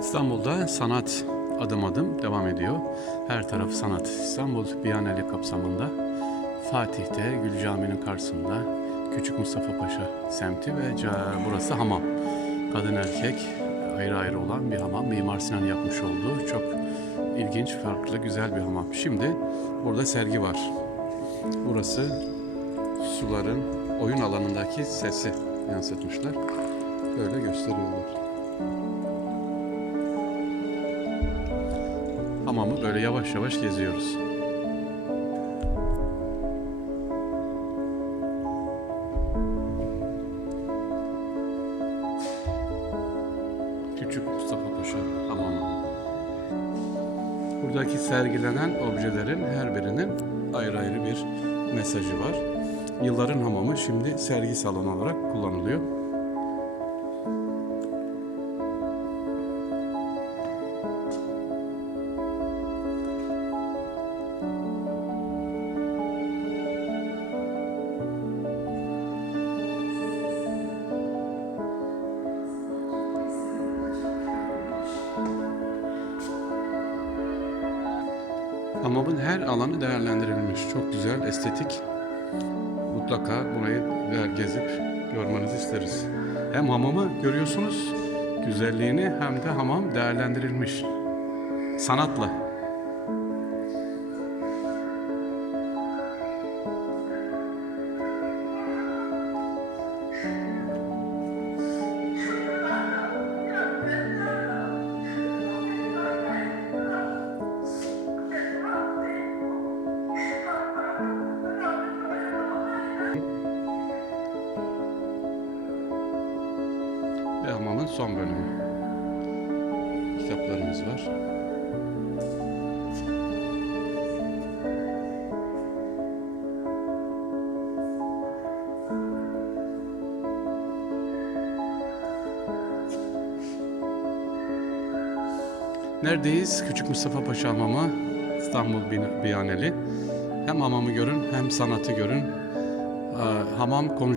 İstanbul'da sanat adım adım devam ediyor. Her taraf sanat. İstanbul Biyaneli kapsamında Fatih'te Gül Camii'nin karşısında Küçük Mustafa Paşa semti ve burası hamam. Kadın erkek ayrı ayrı olan bir hamam. Mimar Sinan yapmış olduğu çok ilginç, farklı, güzel bir hamam. Şimdi burada sergi var. Burası suların oyun alanındaki sesi yansıtmışlar. Böyle gösteriyorlar. Hamamı böyle yavaş yavaş geziyoruz. Küçük Mustafa Paşa Hamamı. Buradaki sergilenen objelerin her birinin ayrı ayrı bir mesajı var. Yılların hamamı şimdi sergi salonu olarak kullanılıyor. Hamamın her alanı değerlendirilmiş. Çok güzel, estetik. Mutlaka burayı gezip görmenizi isteriz. Hem hamamı görüyorsunuz, güzelliğini hem de hamam değerlendirilmiş. Sanatla. Ve hamamın son bölümü. Kitaplarımız var. Neredeyiz? Küçük Mustafa Paşa Hamamı, İstanbul Bi- Biyaneli. Hem hamamı görün hem sanatı görün. Aa, Hamam konuş